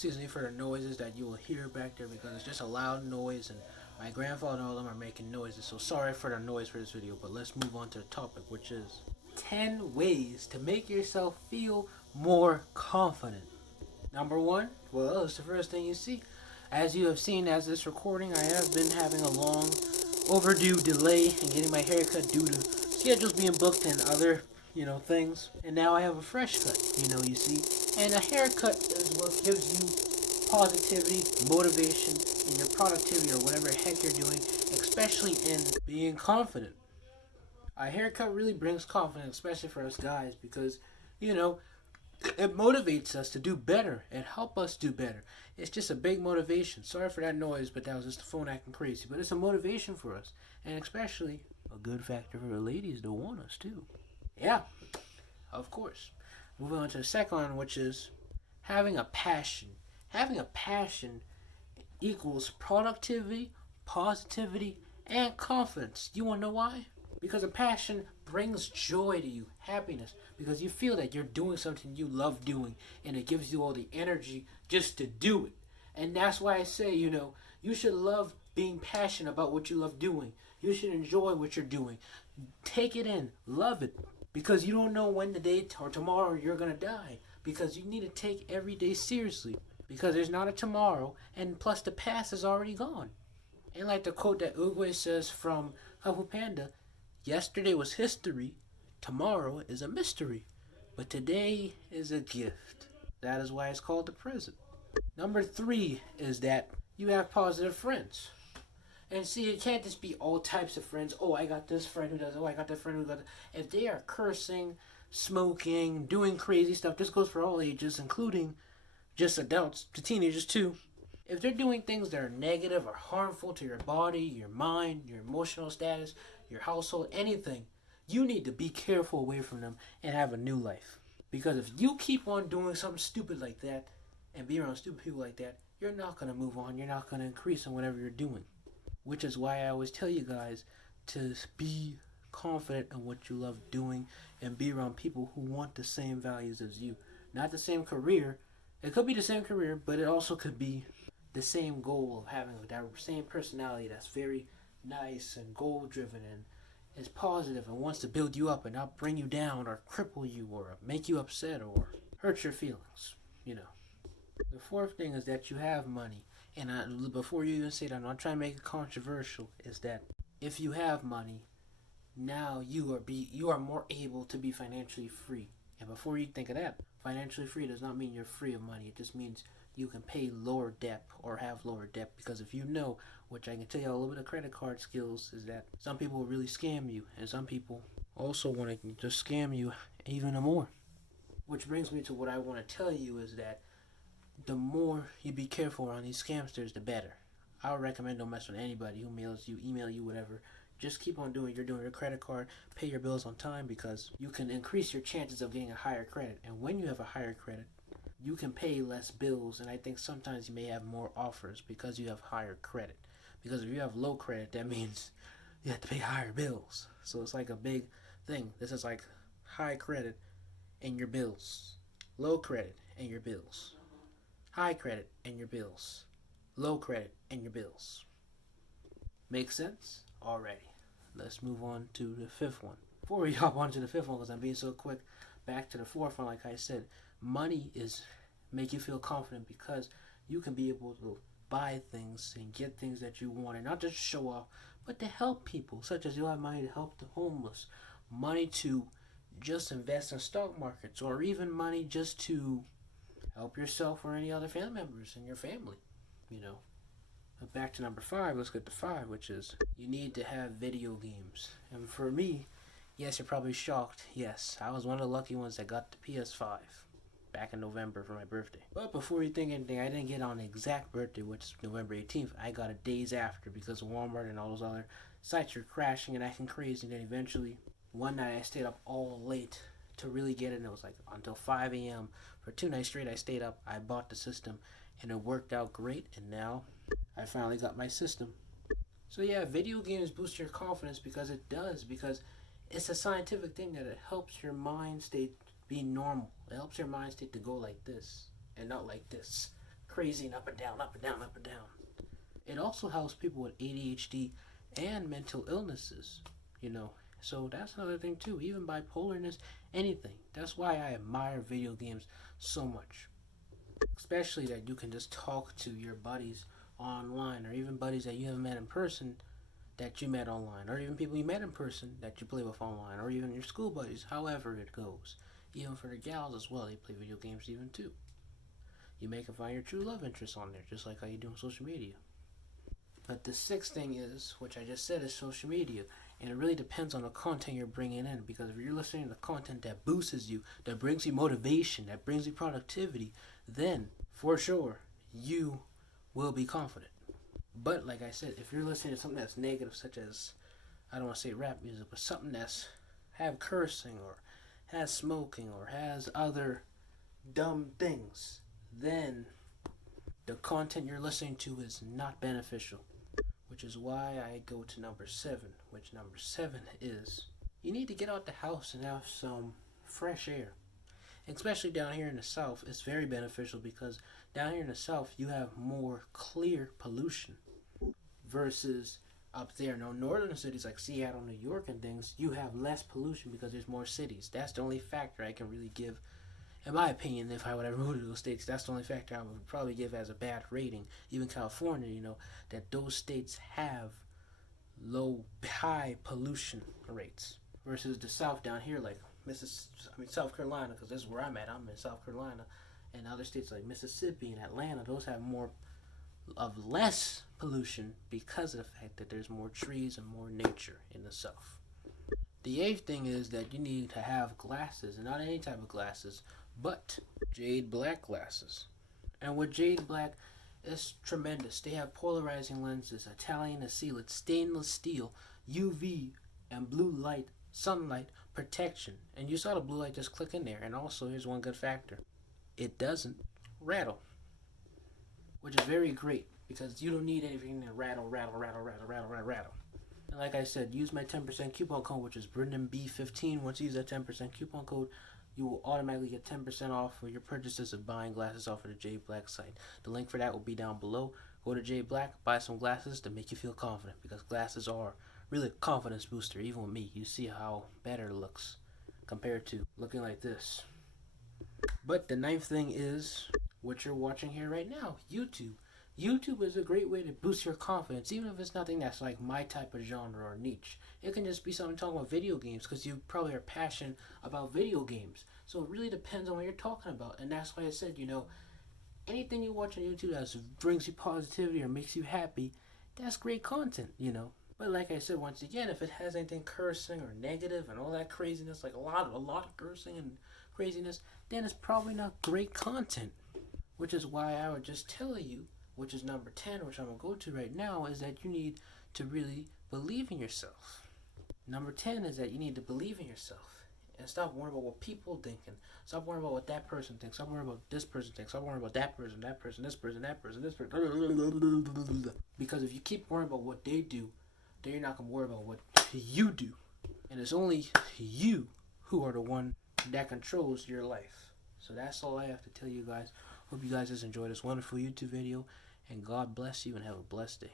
excuse me for the noises that you will hear back there because it's just a loud noise and my grandfather and all of them are making noises. So sorry for the noise for this video, but let's move on to the topic, which is 10 ways to make yourself feel more confident. Number one, well, it's the first thing you see. As you have seen as this recording, I have been having a long overdue delay in getting my haircut due to schedules being booked and other, things. And now I have a fresh cut, you see. And a haircut is what gives you positivity, motivation, in your productivity or whatever the heck you're doing, especially in being confident. A haircut really brings confidence, especially for us guys, because, you know, it motivates us to do better and help us do better. It's just a big motivation. Sorry for that noise, but that was just the phone acting crazy. But it's a motivation for us, and especially a good factor for the ladies to want us too. Yeah, of course. Moving on to the second one, which is having a passion. Having a passion equals productivity, positivity, and confidence. You want to know why? Because a passion brings joy to you, happiness, because you feel that you're doing something you love doing, and it gives you all the energy just to do it. And that's why I say, you should love being passionate about what you love doing. You should enjoy what you're doing. Take it in, love it, because you don't know when the day or tomorrow you're going to die, because you need to take every day seriously, because there's not a tomorrow, and plus the past is already gone. And like the quote that Uguay says from Kung Panda, yesterday was history, tomorrow is a mystery, but today is a gift. That is why it's called the present. Number three is that you have positive friends. And see, it can't just be all types of friends. Oh, I got this friend who does. Oh, I got that friend who does. If they are cursing, smoking, doing crazy stuff, this goes for all ages, including just adults to teenagers too. If they're doing things that are negative or harmful to your body, your mind, your emotional status, your household, anything, you need to be careful away from them and have a new life. Because if you keep on doing something stupid like that and be around stupid people like that, you're not going to move on. You're not going to increase in whatever you're doing. Which is why I always tell you guys to be confident in what you love doing and be around people who want the same values as you. Not the same career. It could be the same career, but it also could be the same goal of having that same personality that's very nice and goal driven and is positive and wants to build you up and not bring you down or cripple you or make you upset or hurt your feelings. The fourth thing is that you have money. And before you even say that, I'm not trying to make it controversial, is that if you have money, now you are more able to be financially free. And before you think of that, financially free does not mean you're free of money. It just means you can pay lower debt or have lower debt. Because if you know, which I can tell you a little bit of credit card skills, is that some people will really scam you, and some people also want to just scam you even more. Which brings me to what I want to tell you is that the more you be careful around these scamsters, the better. I would recommend don't mess with anybody who mails you, email you, whatever. Just keep on doing your credit card, pay your bills on time, because you can increase your chances of getting a higher credit. And when you have a higher credit, you can pay less bills, and I think sometimes you may have more offers because you have higher credit. Because if you have low credit, that means you have to pay higher bills. So it's like a big thing. This is like high credit and your bills, low credit and your bills. High credit and your bills. Low credit and your bills. Make sense? Alrighty. Let's move on to the fifth one. Before we hop on to the fifth one, because I'm being so quick, back to the fourth one, like I said, money is make you feel confident because you can be able to buy things and get things that you want, and not just show off, but to help people, such as you'll have money to help the homeless, money to just invest in stock markets, or even money just to help yourself or any other family members in your family, But back to number five, let's get to five, which is you need to have video games. And for me, yes, you're probably shocked. Yes, I was one of the lucky ones that got the PS5 back in November for my birthday. But before you think anything, I didn't get on the exact birthday, which is November 18th. I got it days after because Walmart and all those other sites were crashing and acting crazy. And then eventually, one night I stayed up all late to really get it, and it was like until 5 a.m. For 2 nights straight I stayed up. I bought the system and it worked out great, and now I finally got my system. So yeah, video games boost your confidence because it does, because it's a scientific thing that it helps your mind state be normal. It helps your mind state to go like this and not like this. crazy and up and down, up and down, up and down. It also helps people with ADHD and mental illnesses, you know. So that's another thing too, even bipolarness, anything. That's why I admire video games so much. Especially that you can just talk to your buddies online, or even buddies that you haven't met in person that you met online, or even people you met in person that you play with online, or even your school buddies, however it goes. Even for the gals as well, they play video games even too. You may can find your true love interest on there, just like how you do on social media. But the sixth thing is, which I just said, is social media. And it really depends on the content you're bringing in. Because if you're listening to content that boosts you, that brings you motivation, that brings you productivity, then for sure you will be confident. But like I said, if you're listening to something that's negative, such as, I don't want to say rap music, but something that's have cursing or has smoking or has other dumb things, then the content you're listening to is not beneficial. Which is why I go to number 7, which number 7 is you need to get out the house and have some fresh air. Especially down here in the South, it's very beneficial because down here in the South you have more clear pollution versus up there. Now, northern cities like Seattle, New York, and things, you have less pollution because there's more cities. That's the only factor I can really give. In my opinion, if I would ever move to those states, that's the only factor I would probably give as a bad rating. Even California, you know, that those states have high pollution rates versus the South down here, like South Carolina, because this is where I'm at. I'm in South Carolina, and other states like Mississippi and Atlanta, those have more of less pollution because of the fact that there's more trees and more nature in the South. The eighth thing is that you need to have glasses, and not any type of glasses, but Jade Black glasses. And with Jade Black, it's tremendous. They have polarizing lenses, Italian acetate, stainless steel, UV and blue light, sunlight protection. And you saw the blue light just click in there. And also, here's one good factor: it doesn't rattle, which is very great because you don't need anything to rattle. And like I said, use my 10% coupon code, which is BrendanB15. Once you use that 10% coupon code, you will automatically get 10% off for your purchases of buying glasses off of the Jade Black site. The link for that will be down below. Go to Jade Black, buy some glasses to make you feel confident, because glasses are really a confidence booster. Even with me, you see how better it looks compared to looking like this. But the ninth thing is what you're watching here right now, YouTube. YouTube is a great way to boost your confidence, even if it's nothing that's like my type of genre or niche. It can just be something talking about video games, because you probably are passionate about video games. So it really depends on what you're talking about. And that's why I said, you know, anything you watch on YouTube that brings you positivity or makes you happy, that's great content, you know. But like I said, once again, if it has anything cursing or negative and all that craziness, like a lot of cursing and craziness, then it's probably not great content. Which is why I would just tell you, which is number 10, which I'm going to go to right now, is that you need to really believe in yourself. Number 10 is that you need to believe in yourself and stop worrying about what people think, and stop worrying about what that person thinks, stop worrying about this person thinks, stop worrying about that person, this person, that person, this person. Because if you keep worrying about what they do, then you're not going to worry about what you do. And it's only you who are the one that controls your life. So that's all I have to tell you guys. Hope you guys just enjoyed this wonderful YouTube video, and God bless you and have a blessed day.